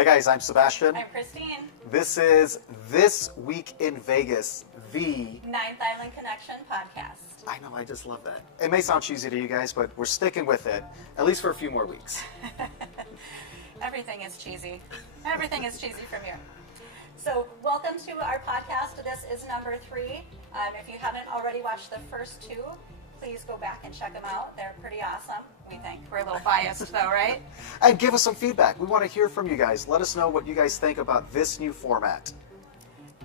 Hi guys, I'm Sebastian. I'm Kristine. This is This Week in Vegas, the Ninth Island Connection podcast. I know, I just love that. It may sound cheesy to you guys, but we're sticking with it, at least for a few more weeks. Everything is cheesy. Everything is cheesy from here. So welcome to our podcast. This is number 3. If you haven't already watched the first 2, please go back and check them out. They're pretty awesome, we think. We're a little biased though, right? And give us some feedback. We want to hear from you guys. Let us know what you guys think about this new format.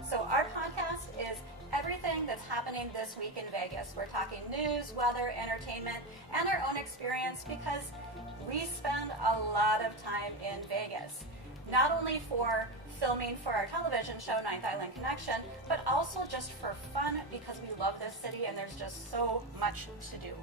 So our podcast is everything that's happening this week in Vegas. We're talking news, weather, entertainment, and our own experience because we spend a lot of time in Vegas. Not only for filming for our television show, Ninth Island Connection, but also just for fun because we love this city and there's just so much to do.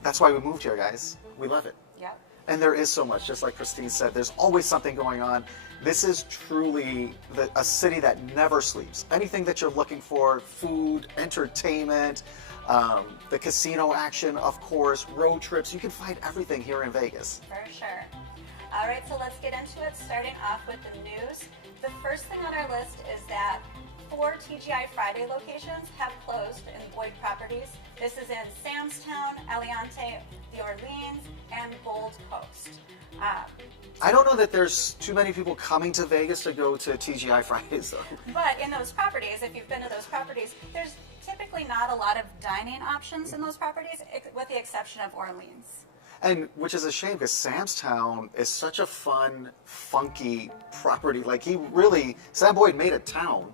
That's why we moved here, guys. We love it. Yep. And there is so much, just like Kristine said, there's always something going on. This is truly a city that never sleeps. Anything that you're looking for, food, entertainment, the casino action, of course, road trips, you can find everything here in Vegas. For sure. All right, so let's get into it, starting off with the news. The first thing on our list is that 4 TGI Friday locations have closed in Boyd Properties. This is in Sam's Town, Aliante, the Orleans, and Gold Coast. I don't know that there's too many people coming to Vegas to go to TGI Fridays, though. But in those properties, if you've been to those properties, there's typically not a lot of dining options in those properties, with the exception of Orleans. And which is a shame because Sam's Town is such a fun, funky property. Like Sam Boyd made a town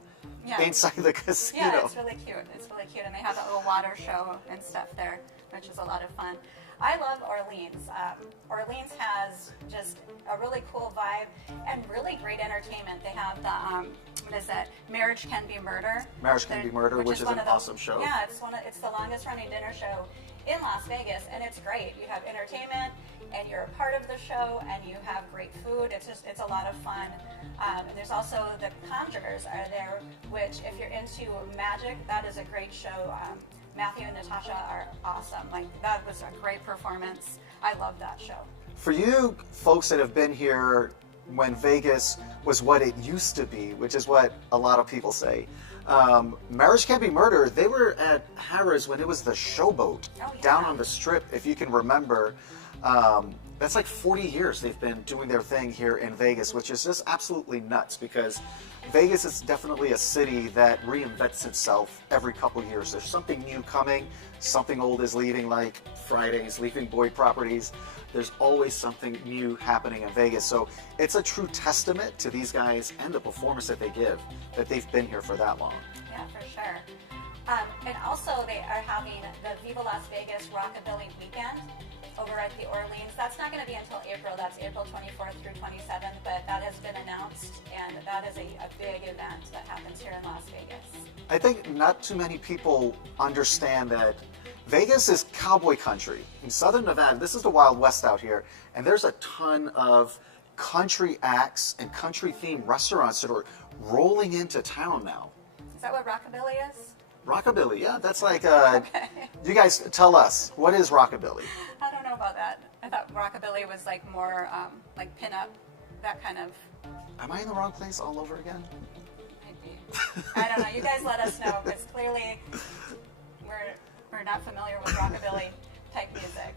inside the casino. Yeah, it's really cute. It's really cute. And they have a little water show and stuff there, which is a lot of fun. I love Orleans. Orleans has just a really cool vibe and really great entertainment. They have the, Marriage Can Be Murder. Marriage Can Be Murder, which is an awesome show. Yeah, it's the longest running dinner show in Las Vegas, and it's great. You have entertainment, and you're a part of the show, and you have great food. It's a lot of fun. And there's also the Conjurers are there, which if you're into magic, that is a great show. Matthew and Natasha are awesome. Like, that was a great performance. I love that show. For you folks that have been here when Vegas was what it used to be, which is what a lot of people say, Marriage Can't Be Murder, they were at Harrah's when it was the Showboat down on the Strip, if you can remember. That's like 40 years they've been doing their thing here in Vegas, which is just absolutely nuts because Vegas is definitely a city that reinvents itself every couple years. There's something new coming, something old is leaving, like Fridays, leaving Boyd Properties. There's always something new happening in Vegas. So it's a true testament to these guys and the performance that they give, that they've been here for that long. Yeah, for sure. And also they are having the Viva Las Vegas Rockabilly Weekend over at the Orleans. That's not going to be until April. That's April 24th through 27th, but that has been announced, and that is a big event that happens here in Las Vegas. I think not too many people understand that Vegas is cowboy country. In Southern Nevada, this is the Wild West out here, and there's a ton of country acts and country-themed restaurants that are rolling into town now. Is that what Rockabilly is? Rockabilly, yeah, that's like, you guys tell us, what is Rockabilly? I don't know about that. I thought Rockabilly was like more like pin-up, that kind of. Am I in the wrong place all over again? Maybe. I don't know. You guys let us know because clearly we're not familiar with Rockabilly type music.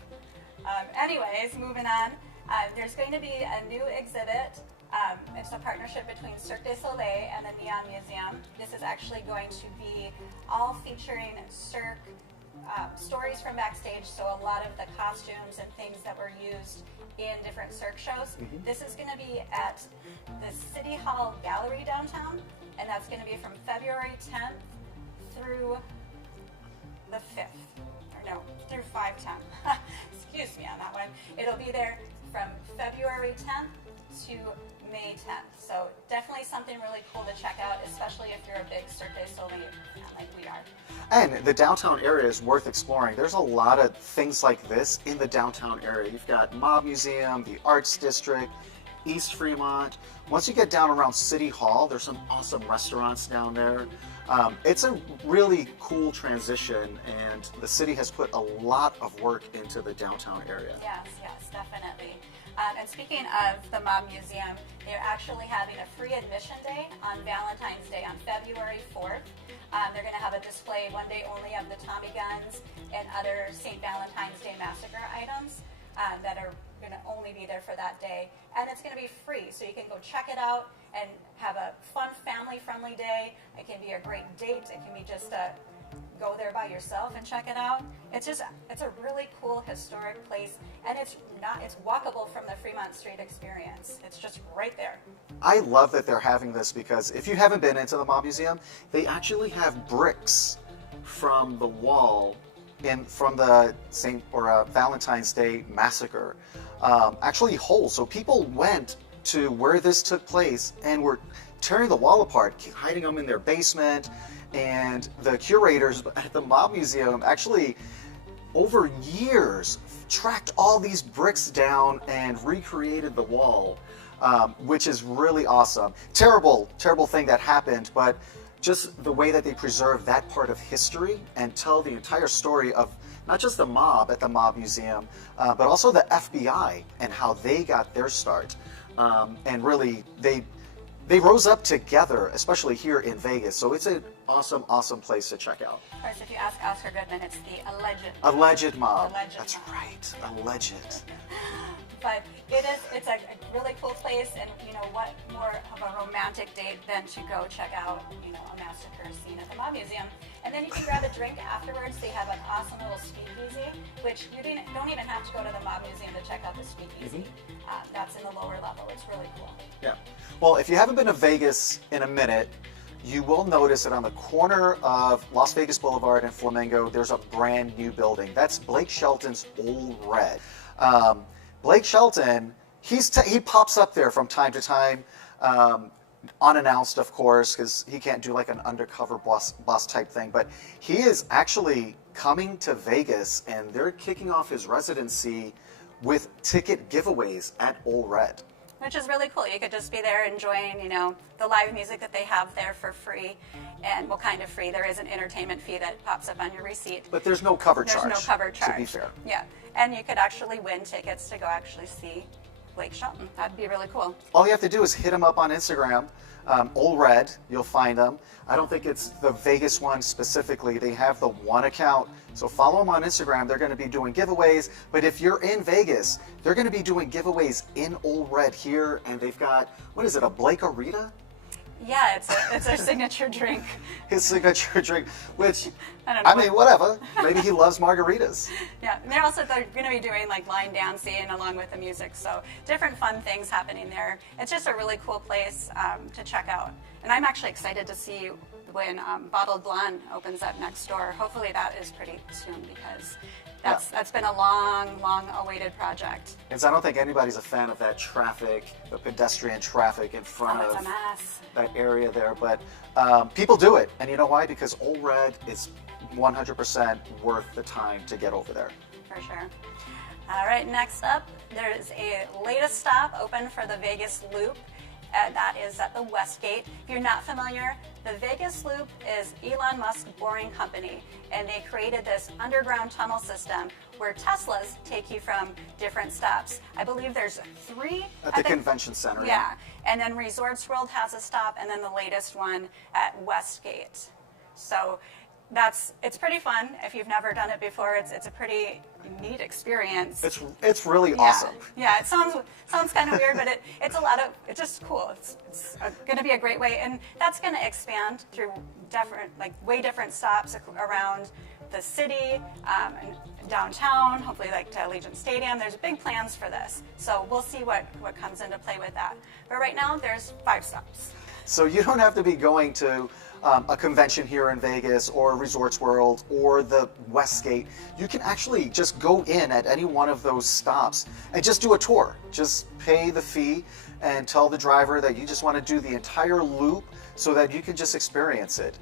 Anyways, moving on. There's going to be a new exhibit. It's a partnership between Cirque du Soleil and the Neon Museum. This is actually going to be all featuring Cirque stories from backstage, so a lot of the costumes and things that were used in different Cirque shows. Mm-hmm. This is going to be at the City Hall Gallery downtown, and that's going to be from February 10th through the 5th. Or no, through 5/10. Excuse me on that one. It'll be there from February 10th to May 10th. So definitely something really cool to check out, especially if you're a big Cirque du Soleil fan like we are. And the downtown area is worth exploring. There's a lot of things like this in the downtown area. You've got Mob Museum, the Arts District, East Fremont. Once you get down around City Hall, there's some awesome restaurants down there. It's a really cool transition, and the city has put a lot of work into the downtown area. Yes, definitely. And speaking of the Mob Museum, they're actually having a free admission day on Valentine's Day on February 4th. They're going to have a display one day only of the Tommy guns and other St. Valentine's Day massacre items that are going to only be there for that day. And it's going to be free, so you can go check it out and have a fun, family-friendly day. It can be a great date. It can be just go there by yourself and check it out. It's a really cool historic place, and it's walkable from the Fremont Street Experience. It's just right there. I love that they're having this because if you haven't been into the Mob Museum, they actually have bricks from the wall from the Valentine's Day massacre. Actually holes. So people went to where this took place and were tearing the wall apart, hiding them in their basement. And the curators at the Mob Museum actually, over years, tracked all these bricks down and recreated the wall, which is really awesome. Terrible, terrible thing that happened, but just the way that they preserve that part of history and tell the entire story of not just the mob at the Mob Museum, but also the FBI and how they got their start. And really, they rose up together, especially here in Vegas. So it's an awesome, awesome place to check out. Of course, if you ask Oscar Goodman, it's the alleged mob. That's mob. right, alleged. But it's a really cool place, and what more of a romantic date than to go check out a massacre scene at the Mob Museum. And then you can grab a drink afterwards. They have an awesome little speakeasy, which you don't even have to go to the Mob Museum to check out the speakeasy. That's in the lower level. It's really cool. Yeah. Well, if you haven't been to Vegas in a minute, you will notice that on the corner of Las Vegas Boulevard and Flamingo, there's a brand new building. That's Blake Shelton's Old Red. Blake Shelton, he pops up there from time to time, unannounced, of course, because he can't do like an undercover boss type thing. But he is actually coming to Vegas, and they're kicking off his residency with ticket giveaways at Old Red. Which is really cool. You could just be there enjoying, the live music that they have there for free. And well, kind of free. There is an entertainment fee that pops up on your receipt. But there's no cover charge. There's no cover charge. To be fair. Yeah. And you could actually win tickets to go actually see Blake Shelton. That'd be really cool. All you have to do is hit him up on Instagram. Old Red, you'll find them. I don't think it's the Vegas one specifically. They have the one account. So follow them on Instagram. They're going to be doing giveaways. But if you're in Vegas, they're going to be doing giveaways in Old Red here. And they've got, what is it, a Blake-A-Rita? Yeah, it's their signature drink. His signature drink, which, I mean, whatever. Maybe he loves margaritas. Yeah, and they're going to be doing like line dancing along with the music. So different fun things happening there. It's just a really cool place to check out. And I'm actually excited to see when Bottled Blonde opens up next door. Hopefully that is pretty soon because that's been a long, long awaited project. And so I don't think anybody's a fan of that traffic, the pedestrian traffic in front of that area there. But people do it. And you know why? Because Old Red is 100% worth the time to get over there. For sure. All right, next up, there's a latest stop open for the Vegas Loop. And that is at the Westgate. If you're not familiar, the Vegas Loop is Elon Musk's Boring Company, and they created this underground tunnel system where Teslas take you from different stops. I believe there's 3 at the convention center. Yeah, and then Resorts World has a stop, and then the latest one at Westgate. So it's pretty fun. If you've never done it before, it's a pretty neat experience. It's really awesome. Yeah, it sounds kind of weird, but it's just cool. It's going to be a great way, and that's going to expand through way different stops around the city and downtown. Hopefully, like to Allegiant Stadium. There's big plans for this, so we'll see what comes into play with that. But right now, there's 5 stops. So you don't have to be going to a convention here in Vegas or Resorts World or the Westgate. You can actually just go in at any one of those stops and just do a tour. Just pay the fee and tell the driver that you just want to do the entire loop so that you can just experience it.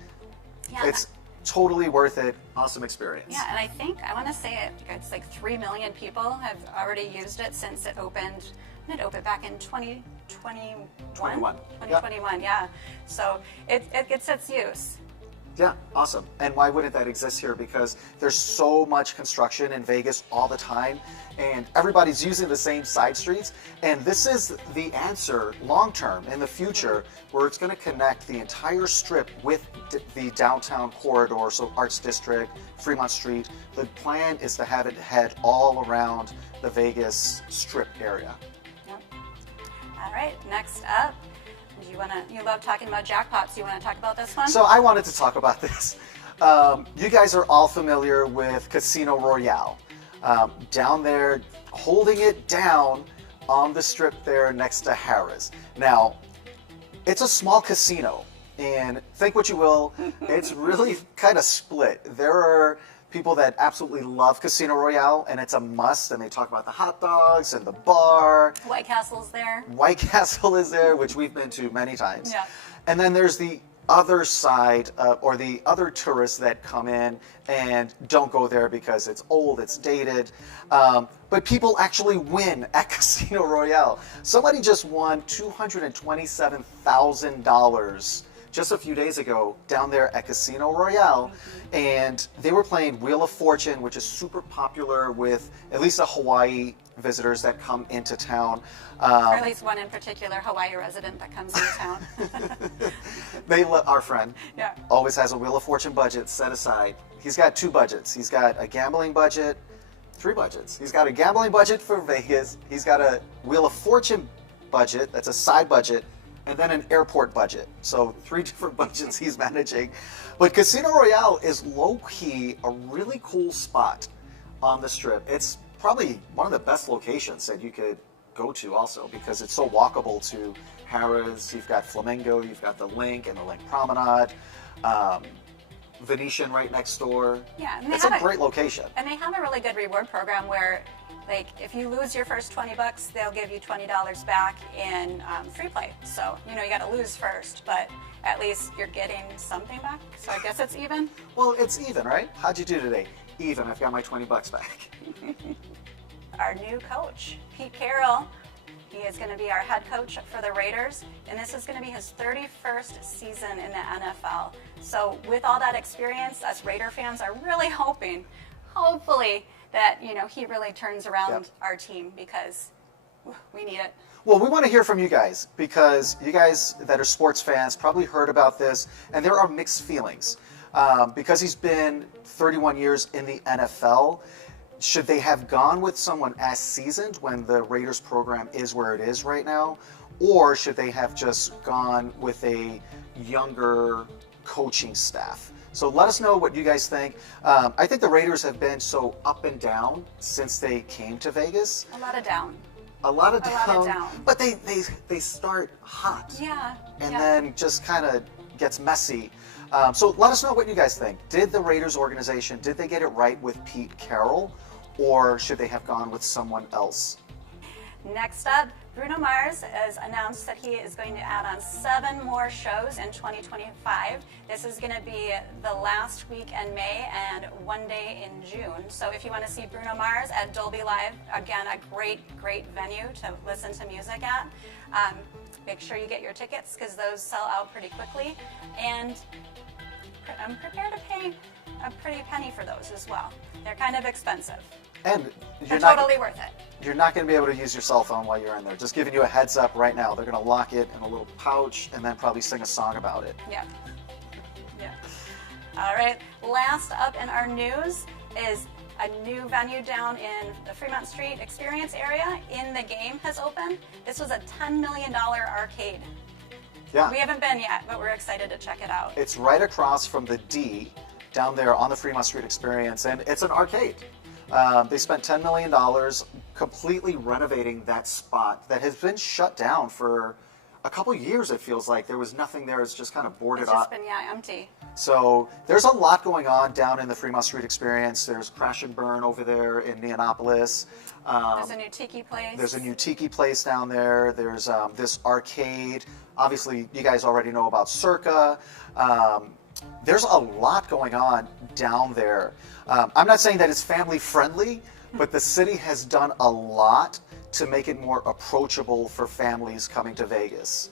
Yeah. It's totally worth it. Awesome experience. Yeah, and I want to say it's like 3 million people have already used it since it opened. It opened back in 2021. 2021, yeah. So it gets its use. Yeah, awesome. And why wouldn't that exist here? Because there's so much construction in Vegas all the time, and everybody's using the same side streets. And this is the answer long term in the future, where it's going to connect the entire strip with the downtown corridor, so Arts District, Fremont Street. The plan is to have it head all around the Vegas Strip area. Yep. All right, next up. You love talking about jackpots. You want to talk about this one? So I wanted to talk about this. You guys are all familiar with Casino Royale. Down there, holding it down on the strip there next to Harrah's. Now, it's a small casino, and think what you will, it's really kind of split. There are people that absolutely love Casino Royale, and it's a must, and they talk about the hot dogs and the bar. White Castle's there. White Castle is there, which we've been to many times. Yeah. And then there's the other side, or the other tourists that come in and don't go there because it's old, it's dated. But people actually win at Casino Royale. Somebody just won $227,000 just a few days ago down there at Casino Royale, and they were playing Wheel of Fortune, which is super popular with at least the Hawaii visitors that come into town. Or at least one in particular Hawaii resident that comes into town. Our friend Yeah. always has a Wheel of Fortune budget set aside. He's got two budgets. He's got a gambling budget, three budgets. He's got a gambling budget for Vegas. He's got a Wheel of Fortune budget, that's a side budget, and then an airport budget. So 3 different budgets he's managing. But Casino Royale is low-key a really cool spot on the Strip. It's probably one of the best locations that you could go to also, because it's so walkable to Harrah's. You've got Flamingo, you've got the Link and the Link Promenade, Venetian right next door. Yeah, and it's a great location. And they have a really good reward program where, like, if you lose your first $20, they'll give you $20 back in free play. So, you know, you got to lose first, but at least you're getting something back. So I guess it's even. Well, it's even, right? How'd you do today? Even. I've got my $20 back. Our new coach, Pete Carroll, he is going to be our head coach for the Raiders, and this is going to be his 31st season in the NFL. So with all that experience, us Raider fans are really hoping, hopefully, that, you know, he really turns around our team, because we need it. Well, we want to hear from you guys, because you guys that are sports fans probably heard about this, and there are mixed feelings. Because he's been 31 years in the NFL, should they have gone with someone as seasoned when the Raiders program is where it is right now? Or should they have just gone with a younger coaching staff? So let us know what you guys think. I think the Raiders have been so up and down since they came to Vegas. A lot of down. A lot of down. But they start hot. Yeah. And then just kind of gets messy. So let us know what you guys think. Did the Raiders organization, did they get it right with Pete Carroll? Or should they have gone with someone else? Next up, Bruno Mars has announced that he is going to add on 7 more shows in 2025. This is going to be the last week in May and one day in June. So if you want to see Bruno Mars at Dolby Live, again, a great venue to listen to music at. Make sure you get your tickets, because those sell out pretty quickly. And I'm prepared to pay a pretty penny for those as well. They're kind of expensive. And they're totally worth it. You're not going to be able to use your cell phone while you're in there. Just giving you a heads up right now. They're going to lock it in a little pouch and then probably sing a song about it. Yeah. Yeah. All right. Last up in our news is a new venue down in the Fremont Street Experience area in the game has opened. This was a $10 million arcade. Yeah. We haven't been yet, but we're excited to check it out. It's right across from the D down there on the Fremont Street Experience, and it's an arcade. They spent $10 million completely renovating that spot that has been shut down for a couple years, it feels like. There was nothing there. It's just kind of boarded up. It's just been, empty. So there's a lot going on down in the Fremont Street Experience. There's Crash and Burn over there in Neonopolis. There's a new tiki place. There's a new tiki place down there. There's this arcade. Obviously, you guys already know about Circa. There's a lot going on down there. I'm not saying that it's family friendly, but the city has done a lot to make it more approachable for families coming to Vegas.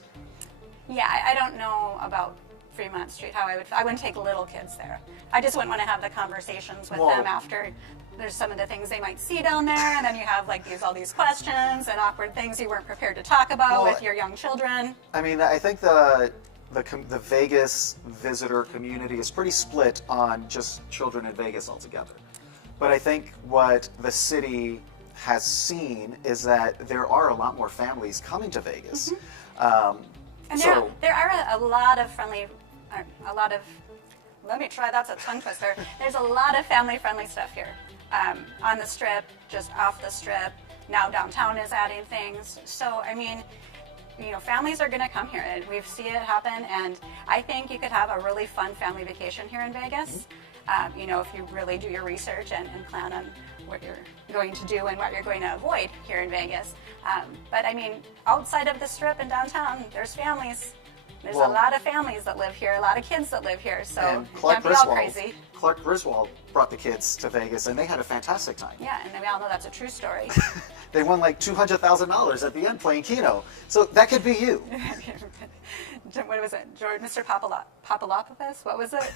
Yeah, I don't know about Fremont Street, how I wouldn't take little kids there. I just wouldn't want to have the conversations with Well, them after there's some of the things they might see down there, and then you have like all these questions and awkward things you weren't prepared to talk about with your young children. I mean, I think the Vegas visitor community is pretty split on just children in Vegas altogether. But I think what the city has seen is that there are a lot more families coming to Vegas. And there are a lot of let me try, that's a tongue twister. There's a lot of family-friendly stuff here. On the Strip, just off the Strip. Now downtown is adding things. So, I mean, you know, families are going to come here, and we see it happen, and I think you could have a really fun family vacation here in Vegas. You know, if you really do your research and plan on what you're going to do and what you're going to avoid here in Vegas. But I mean, outside of the Strip and downtown, there's families. There's a lot of families that live here, a lot of kids that live here, so you can't be all crazy. Clark Griswold brought the kids to Vegas, and they had a fantastic time. Yeah, and we all know that's a true story. They won like $200,000 at the end playing Keno. So that could be you. What was it? Mr. Papalopoulos? What was it?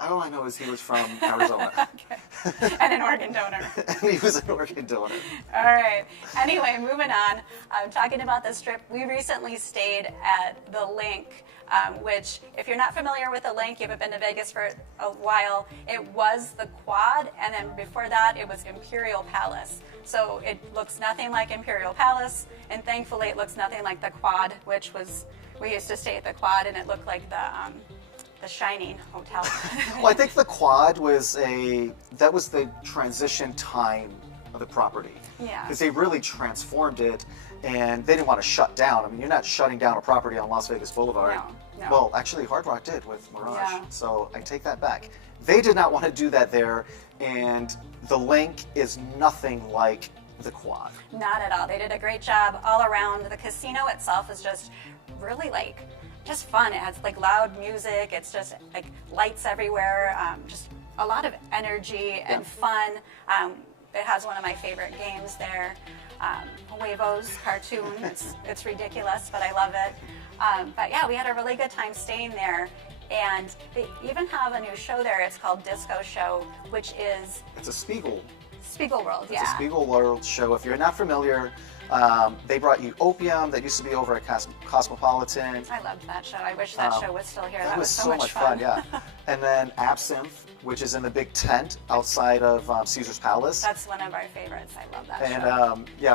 All I know is he was from Arizona. Okay. And an organ donor. And he was an organ donor. All right. Anyway, moving on. Talking about the Strip, we recently stayed at the Link, which, if you're not familiar with the Link, you haven't been to Vegas for a while, it was the Quad, and then before that, it was Imperial Palace. So it looks nothing like Imperial Palace, and thankfully it looks nothing like the Quad, which was, we used to stay at the Quad, and it looked like the Shining Hotel. Well, I think the Quad was that was the transition time of the property. Yeah. Because they really transformed it, and they didn't want to shut down. I mean, you're not shutting down a property on Las Vegas Boulevard. No. Well, actually, Hard Rock did with Mirage. Yeah. So I take that back. They did not want to do that there, and the Link is nothing like the Quad. Not at all. They did a great job all around. The casino itself is just really just fun. It has like loud music. It's just like lights everywhere. Just a lot of energy and fun. It has one of my favorite games there, Huevos cartoon. It's ridiculous, but I love it. But yeah, we had a really good time staying there. And they even have a new show there. It's called Disco Show, which is... It's a Spiegel World, yeah. It's a Spiegel World show. If you're not familiar, they brought you Opium that used to be over at Cosmopolitan. I loved that show. I wish that show was still here. That was so much fun, yeah. And then Absinthe, which is in the big tent outside of Caesar's Palace. That's one of our favorites. I love that show. And yeah,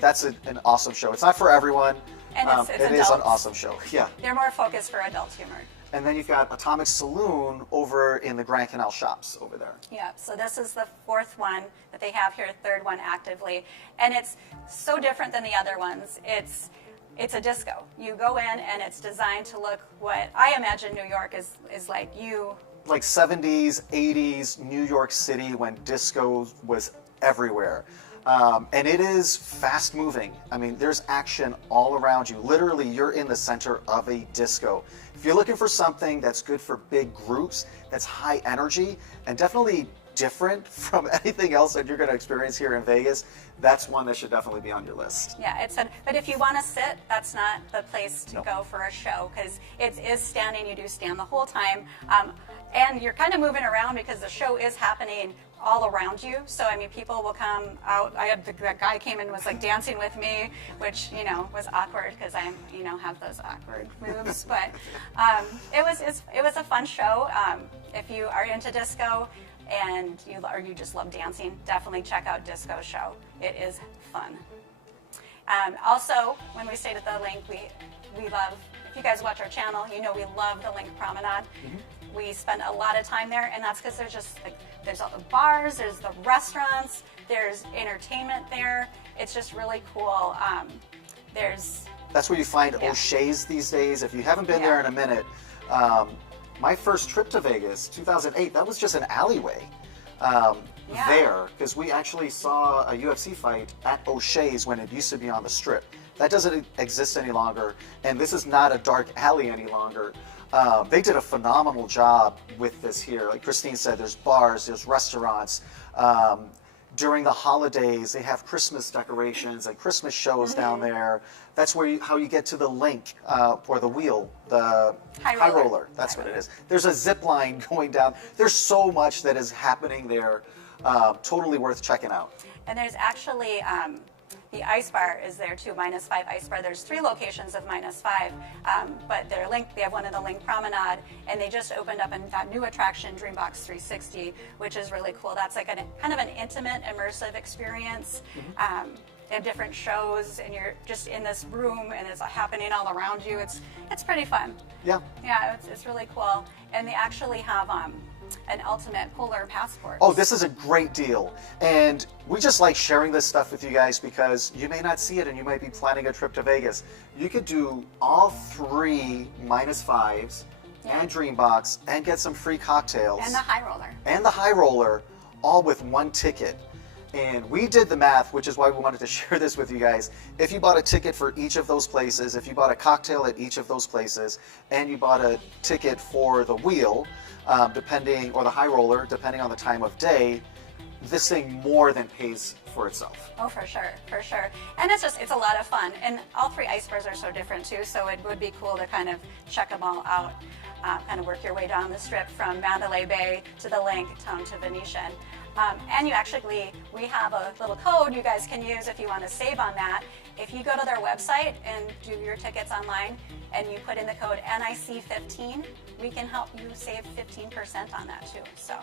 that's an awesome show. It's not for everyone. And it is an awesome show. Yeah. They're more focused for adult humor. And then you've got Atomic Saloon over in the Grand Canal Shops over there. Yeah, so this is the fourth one that they have here, third one actively. And it's so different than the other ones. It's a disco. You go in and it's designed to look what I imagine New York is like. Like 70s, 80s New York City when disco was everywhere. And it is fast moving. I mean, there's action all around you. Literally, you're in the center of a disco. If you're looking for something that's good for big groups, that's high energy, and definitely different from anything else that you're going to experience here in Vegas, that's one that should definitely be on your list. Yeah, but if you want to sit, that's not the place to go for a show, because it is standing. You do stand the whole time. And you're kind of moving around because the show is happening all around you. So, I mean, people will come out. That guy came and was like dancing with me, which, was awkward because I, have those awkward moves. But it was a fun show. If you are into disco and you just love dancing, definitely check out Disco Show. It is fun. Also, when we stayed at the Link, we love, if you guys watch our channel, we love the Link Promenade. Mm-hmm. We spend a lot of time there, and that's because there's just there's all the bars, there's the restaurants, there's entertainment there. It's just really cool. That's where you find O'Shea's these days. If you haven't been there in a minute, my first trip to Vegas, 2008, that was just an alleyway there, because we actually saw a UFC fight at O'Shea's when it used to be on the Strip. That doesn't exist any longer, and this is not a dark alley any longer. They did a phenomenal job with this here. Like Kristine said, there's bars, there's restaurants, during the holidays, they have Christmas decorations and Christmas shows down there. That's where how you get to the link or the wheel, the high roller. That's what it is. There's a zip line going down. There's so much that is happening there. Totally worth checking out. And there's actually the ice bar is there too, -5 ice bar. There's 3 locations of -5, but they're linked. They have one in the Link Promenade, and they just opened up that new attraction, Dreambox 360, which is really cool. That's like kind of an intimate, immersive experience. They have different shows, and you're just in this room, and it's happening all around you. It's pretty fun. Yeah. Yeah, it's really cool. And they actually have an ultimate polar passport. Oh, this is a great deal. And we just like sharing this stuff with you guys because you may not see it and you might be planning a trip to Vegas. You could do all 3 -5s and Dreambox and get some free cocktails. And the high roller. And the high roller, all with 1 ticket. And we did the math, which is why we wanted to share this with you guys. If you bought a ticket for each of those places, if you bought a cocktail at each of those places, and you bought a ticket for the wheel, or the high roller, depending on the time of day, this thing more than pays for itself. Oh, for sure, for sure. And it's a lot of fun. And all 3 ice bars are so different too, so it would be cool to kind of check them all out, kind of work your way down the strip from Mandalay Bay to the Link down to Venetian. And we have a little code you guys can use if you want to save on that. If you go to their website and do your tickets online and you put in the code NIC15, we can help you save 15% on that too. So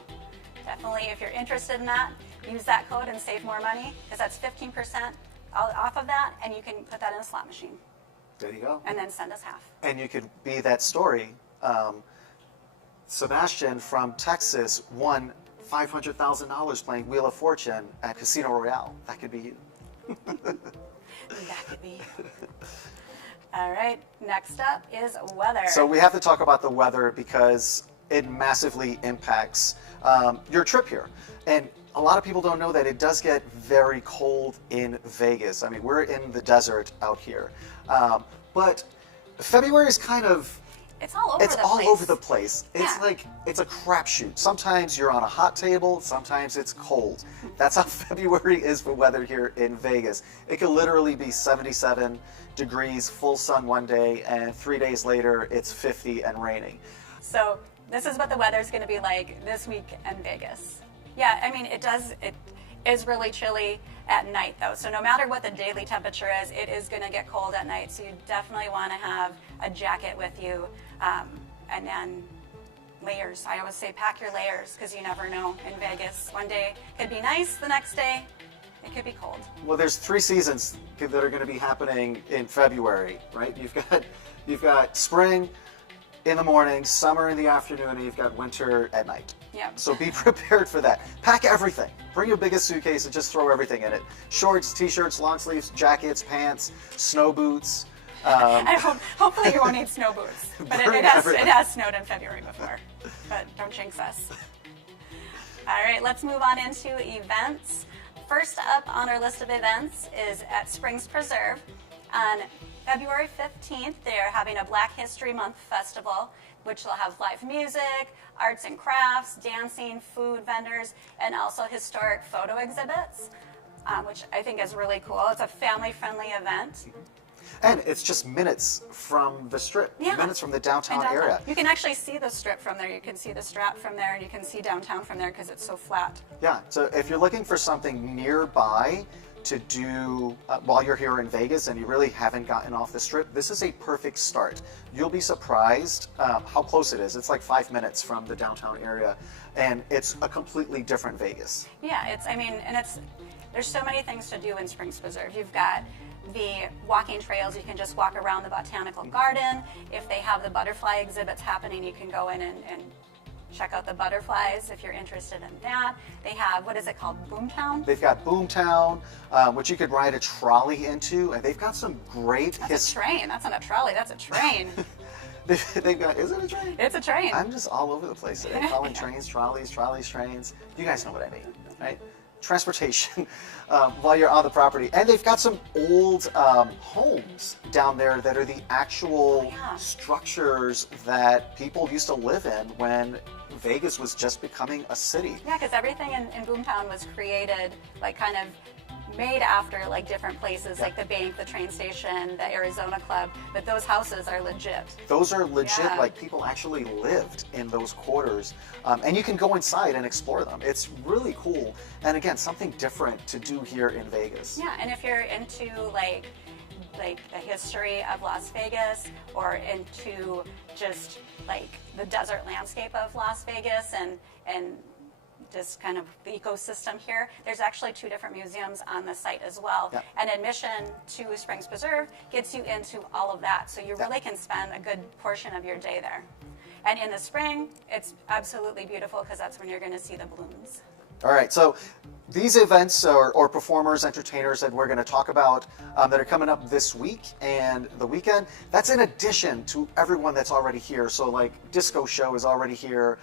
definitely, if you're interested in that, use that code and save more money, because that's 15% off of that, and you can put that in a slot machine. There you go. And then send us half. And you could be that story. Sebastian from Texas won $500,000 playing Wheel of Fortune at Casino Royale. That could be you. That could be you. All right, next up is weather. So we have to talk about the weather because it massively impacts your trip here. And a lot of people don't know that it does get very cold in Vegas. I mean, we're in the desert out here. But February is kind of... It's all over the place. It's like, it's a crapshoot. Sometimes you're on a hot table, sometimes it's cold. That's how February is for weather here in Vegas. It could literally be 77 degrees, full sun one day, and 3 days later, it's 50 and raining. So this is what the weather's gonna be like this week in Vegas. Yeah, I mean, it is really chilly at night though. So no matter what the daily temperature is, it is gonna get cold at night. So you definitely wanna have a jacket with you. And then layers. I always say pack your layers because you never know in Vegas. One day it could be nice, the next day it could be cold. Well, there's 3 seasons that are going to be happening in February, right? You've got spring in the morning, summer in the afternoon, and you've got winter at night. Yeah. So be prepared for that. Pack everything. Bring your biggest suitcase and just throw everything in it. Shorts, t-shirts, long sleeves, jackets, pants, snow boots. Hopefully you won't need snow boots, but it has snowed in February before, but don't jinx us. All right, let's move on into events. First up on our list of events is at Springs Preserve. On February 15th, they are having a Black History Month festival, which will have live music, arts and crafts, dancing, food vendors, and also historic photo exhibits, which I think is really cool. It's a family-friendly event. And it's just minutes from the strip, minutes from the downtown area. You can actually see the strip from there. You can see the Strat from there, and you can see downtown from there because it's so flat. Yeah, so if you're looking for something nearby to do while you're here in Vegas and you really haven't gotten off the strip, this is a perfect start. You'll be surprised how close it is. It's like 5 minutes from the downtown area, and it's a completely different Vegas. Yeah, there's so many things to do in Springs Preserve. You've got the walking trails. You can just walk around the botanical garden. If they have the butterfly exhibits happening, you can go in and check out the butterflies if you're interested in that. They have, what is it called, Boomtown? They've got Boomtown, which you could ride a trolley into, and they've got some great... That's a train. That's not a trolley. That's a train. They've got, is it a train? It's a train. I'm just all over the place today, calling trains, trolleys, trains. You guys know what I mean, right? transportation while you're on the property. And they've got some old homes down there that are the actual structures that people used to live in when Vegas was just becoming a city. Yeah, because everything in Boomtown was created, like kind of made after like different places, like the bank, the train station, the Arizona Club, but those houses are legit. Those are legit, like people actually lived in those quarters. And you can go inside and explore them. It's really cool. And again, something different to do here in Vegas. Yeah, and if you're into like the history of Las Vegas, or into just like the desert landscape of Las Vegas and just kind of the ecosystem here, there's actually 2 different museums on the site as well. Yep. And admission to Springs Preserve gets you into all of that, so you really can spend a good portion of your day there. And in the spring, it's absolutely beautiful because that's when you're going to see the blooms. All right, so these events or performers, entertainers that we're going to talk about that are coming up this week and the weekend, that's in addition to everyone that's already here. So like Disco Show is already here,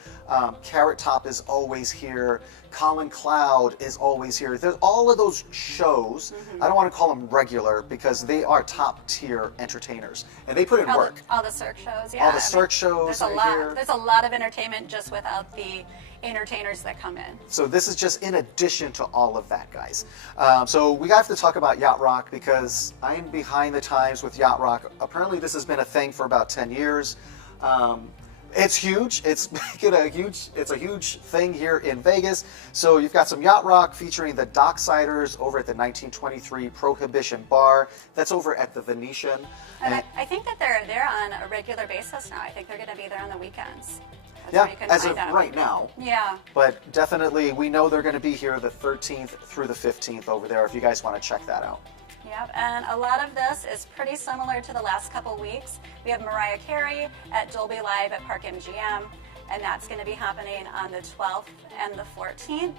Carrot Top is always here, Colin Cloud is always here. There's all of those shows. I don't want to call them regular because they are top tier entertainers and they put in work. All the Cirque shows, yeah. All the Cirque shows are here. There's a lot of entertainment just without the entertainers that come in. So this is just in addition to all of that, guys. So we have to talk about Yacht Rock because I'm behind the times with Yacht Rock. Apparently this has been a thing for about 10 years. It's huge. It's making a huge thing here in Vegas. So you've got some Yacht Rock featuring the Docksiders over at the 1923 Prohibition Bar. That's over at the Venetian. And I think that they're there on a regular basis now. I think they're going to be there on the weekends. Yeah, as of right now. Yeah. But definitely, we know they're going to be here the 13th through the 15th over there if you guys want to check that out. Yep, and a lot of this is pretty similar to the last couple weeks. We have Mariah Carey at Dolby Live at Park MGM, and that's going to be happening on the 12th and the 14th.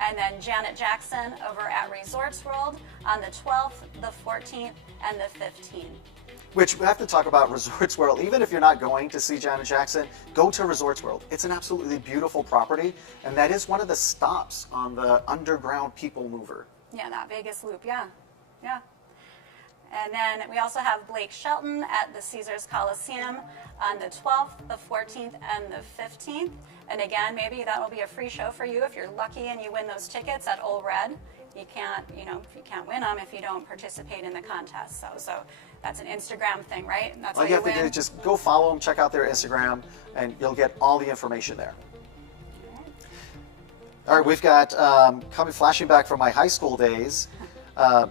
And then Janet Jackson over at Resorts World on the 12th, the 14th, and the 15th. Which we have to talk about Resorts World. Even if you're not going to see Janet Jackson, go to Resorts World. It's an absolutely beautiful property, and that is one of the stops on the underground people mover. Yeah, that Vegas loop, yeah. And then we also have Blake Shelton at the Caesars Coliseum on the 12th, the 14th, and the 15th. And again, maybe that will be a free show for you if you're lucky and you win those tickets at Ole Red. You can't win them if you don't participate in the contest. So that's an Instagram thing, right? And that's all you have to do is just go follow them, check out their Instagram, and you'll get all the information there. All right, we've got flashing back from my high school days,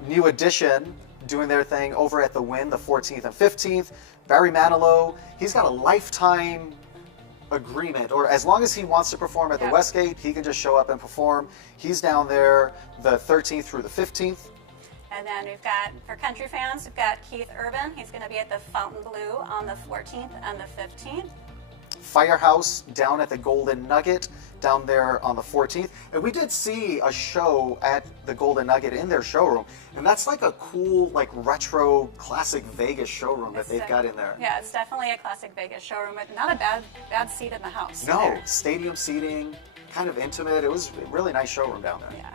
New Edition doing their thing over at the Wynn the 14th and 15th. Barry Manilow, he's got a lifetime agreement, or as long as he wants to perform at the Westgate, he can just show up and perform. He's down there the 13th through the 15th. And then we've got, for country fans, we've got Keith Urban. He's going to be at the Fontainebleau on the 14th and the 15th. Firehouse down at the Golden Nugget down there on the 14th. And we did see a show at the Golden Nugget in their showroom. And that's like a cool, like retro, classic Vegas showroom that they've got in there. Yeah, it's definitely a classic Vegas showroom, but not a bad seat in the house. No, there. Stadium seating, kind of intimate. It was a really nice showroom down there. Yeah,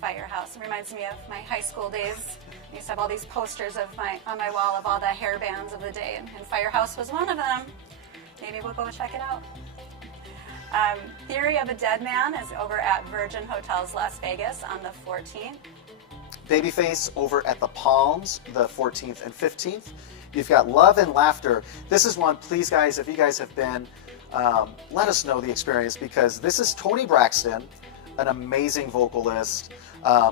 Firehouse. It reminds me of my high school days. I used to have all these posters on my wall of all the hair bands of the day, and Firehouse was one of them. Maybe we'll go check it out. Theory of a Dead Man is over at Virgin Hotels Las Vegas on the 14th. Babyface over at the Palms the 14th and 15th. You've got Love and Laughter. This is one, please guys, if you guys have been, let us know the experience, because this is Toni Braxton, an amazing vocalist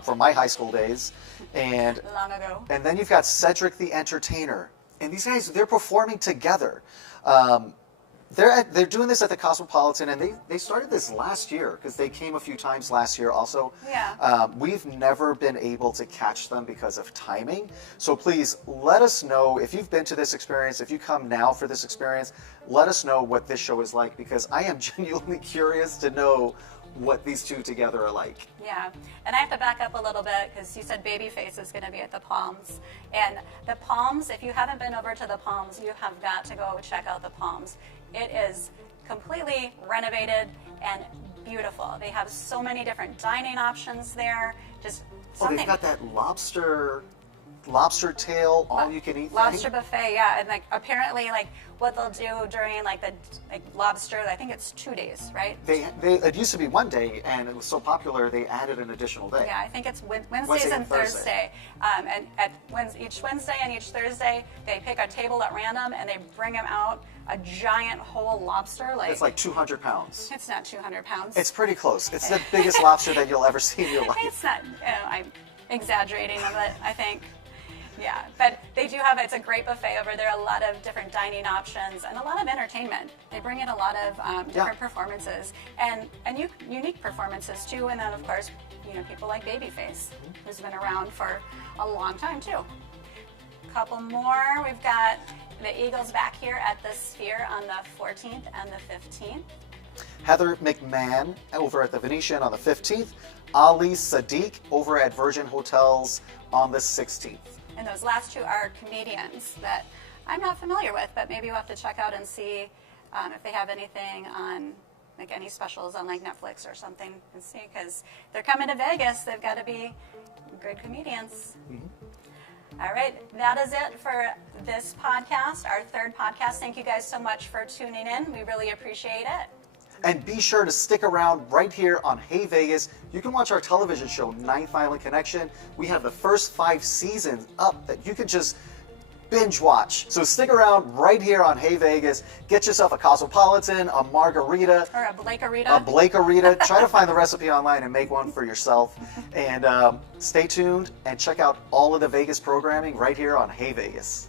from my high school days. And long ago. And then you've got Cedric the Entertainer. And these guys, they're performing together. They're doing this at the Cosmopolitan, and they started this last year because they came a few times last year also. Yeah. We've never been able to catch them because of timing. So please let us know if you've been to this experience, if you come now for this experience, let us know what this show is like, because I am genuinely curious to know what these two together are like. Yeah, and I have to back up a little bit because you said Babyface is going to be at the Palms. And the Palms, if you haven't been over to the Palms, you have got to go check out the Palms. It is completely renovated and beautiful. They have so many different dining options there. Just Oh, something. they've got that lobster tail, all you can eat Lobster thing. buffet, yeah, and like apparently like what they'll do during like the lobster, I think it's 2 days, right? It used to be 1 day, and it was so popular they added an additional day. Yeah, I think it's Wednesdays Wednesday and and Thursday. Thursday. And each Wednesday and each Thursday, they pick a table at random and they bring them out a giant whole lobster. It's like 200 pounds. It's not 200 pounds. It's pretty close. It's the biggest lobster that you'll ever see in your life. It's not. I'm exaggerating a bit, I think. Yeah, but they do have, it's a great buffet over there, a lot of different dining options and a lot of entertainment. They bring in a lot of different performances and unique performances too. And then of course, people like Babyface, who's been around for a long time too. A couple more, we've got the Eagles back here at the Sphere on the 14th and the 15th. Heather McMahon over at the Venetian on the 15th. Ali Sadiq over at Virgin Hotels on the 16th. And those last two are comedians that I'm not familiar with, but maybe we'll have to check out and see if they have anything on, like any specials on like Netflix or something, and see, because they're coming to Vegas, they've got to be good comedians. Mm-hmm. All right, that is it for this podcast, our third podcast. Thank you guys so much for tuning in. We really appreciate it. And be sure to stick around right here on Hey Vegas. You can watch our television show, Ninth Island Connection. We have the first 5 seasons up that you can just binge watch. So stick around right here on Hey Vegas. Get yourself a Cosmopolitan, a margarita. Or a Blake-A-Rita. A Blake-A-Rita. Try to find the recipe online and make one for yourself. And stay tuned and check out all of the Vegas programming right here on Hey Vegas.